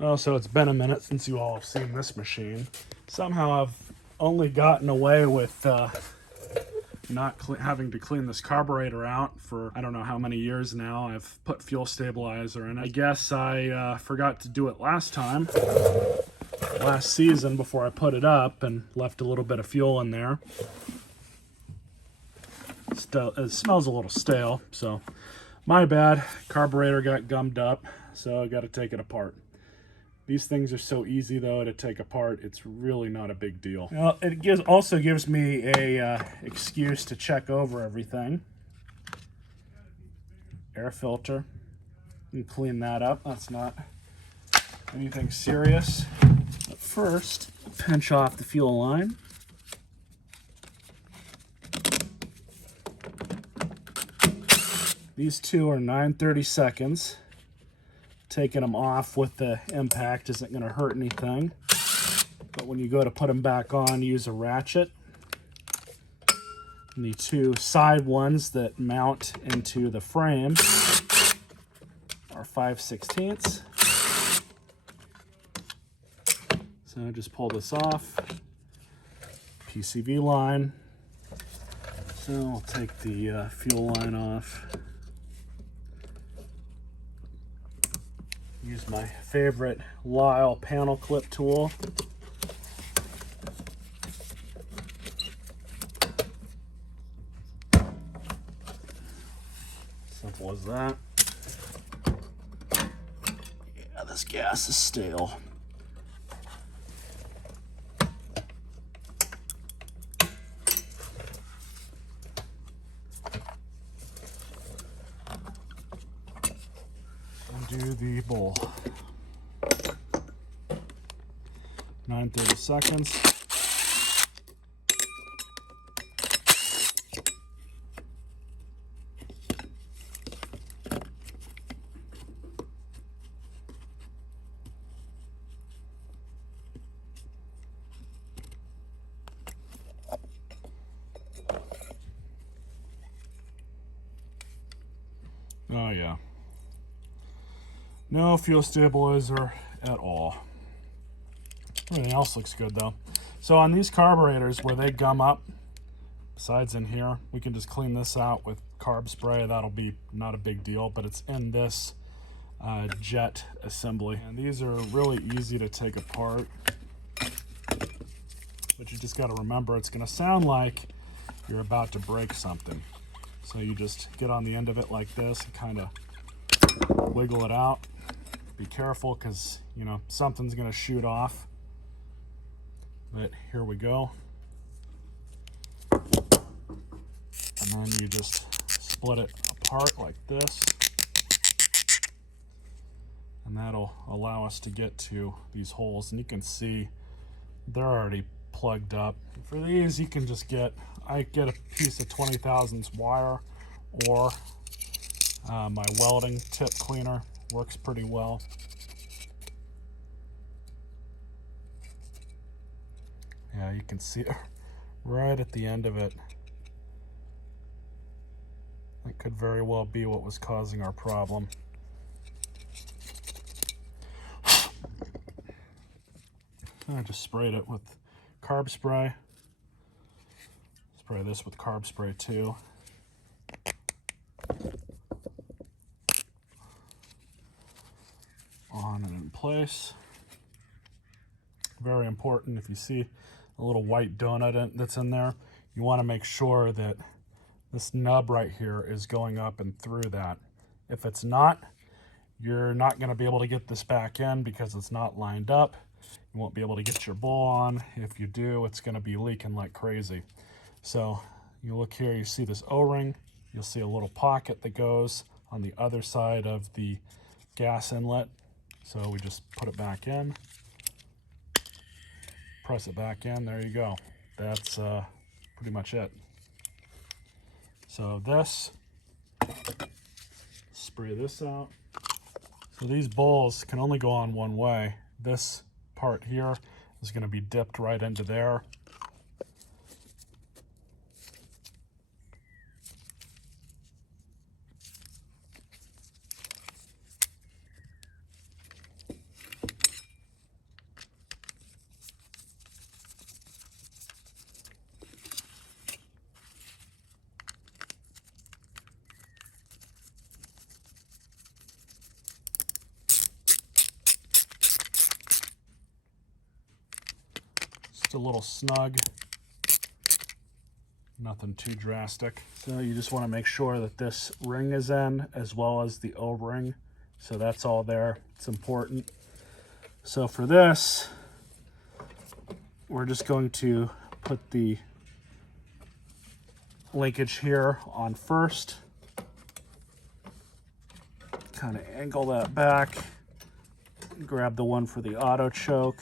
Oh, so it's been a minute since you all have seen this machine. Somehow I've only gotten away with not having to clean this carburetor out for I don't know how many years now. I've put fuel stabilizer in. I guess I forgot to do it last season before I put it up, and left a little bit of fuel in there. It smells a little stale, so my bad. Carburetor got gummed up, so I got to take it apart. These things are so easy, though, to take apart. It's really not a big deal. Well, it also gives me a excuse to check over everything. Air filter. And clean that up. That's not anything serious. But first, pinch off the fuel line. These two are 9/32. Taking them off with the impact isn't going to hurt anything. But when you go to put them back on, use a ratchet. And the two side ones that mount into the frame are 5/16. So just pull this off. PCV line. So I'll take the fuel line off. Use my favorite Lyle panel clip tool. Simple as that. Yeah, this gas is stale. Do the bowl. 9/32. Oh yeah. No fuel stabilizer at all. Everything else looks good though. So on these carburetors where they gum up, besides in here, we can just clean this out with carb spray. That'll be not a big deal, but it's in this jet assembly. And these are really easy to take apart. But you just gotta remember, it's gonna sound like you're about to break something. So you just get on the end of it like this and kind of wiggle it out. Be careful, because you know something's going to shoot off. But here we go. And then you just split it apart like this. And that'll allow us to get to these holes. And you can see they're already plugged up. For these, you can just I get a piece of 20 thousandths wire, or my welding tip cleaner works pretty well. Yeah, you can see it right at the end of it. That could very well be what was causing our problem. I just sprayed it with carb spray. Spray this with carb spray too. On and in place. Very important, if you see a little white donut that's in there, you want to make sure that this nub right here is going up and through that. If it's not, you're not going to be able to get this back in because it's not lined up. You won't be able to get your bowl on. If you do, it's going to be leaking like crazy. So you look here, you see this O-ring. You'll see a little pocket that goes on the other side of the gas inlet. So we just put it back in, press it back in, there you go. That's pretty much it. So this, spray this out. So these bowls can only go on one way. This part here is going to be dipped right into there. Just a little snug. Nothing too drastic. So you just want to make sure that this ring is in as well as the O-ring. So that's all there. It's important. So for this, we're just going to put the linkage here on first. Kind of angle that back. Grab the one for the AutoChoke.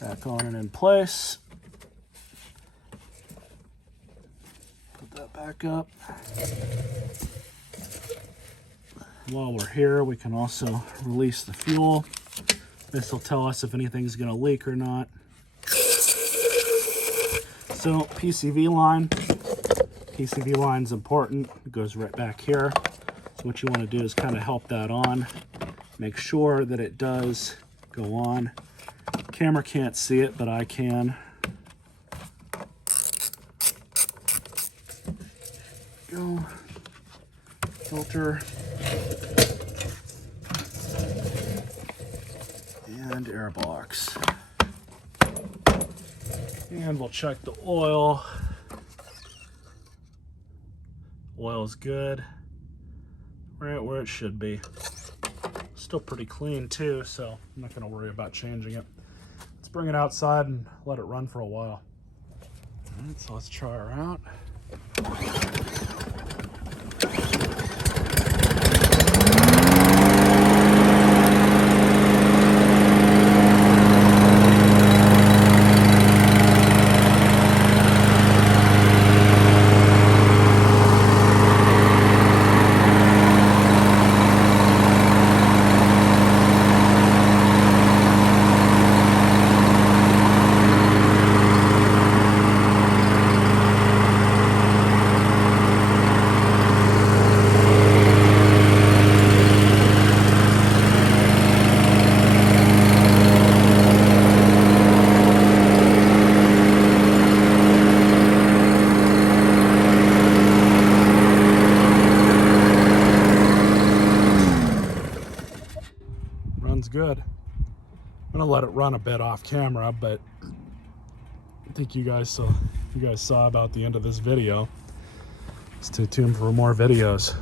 Back on and in place. Put that back up. While we're here, we can also release the fuel. This will tell us if anything's going to leak or not. So PCV line. PCV line's important. It goes right back here. So what you want to do is kind of help that on. Make sure that it does go on. Camera can't see it, but I can. Go. Filter. And airbox. And we'll check the oil. Oil's good. Right where it should be. Still pretty clean too, so I'm not going to worry about changing it. Let's bring it outside and let it run for a while. All right, so let's try her out. Good. I'm gonna let it run a bit off camera, but I think you guys saw about the end of this video. Stay tuned for more videos.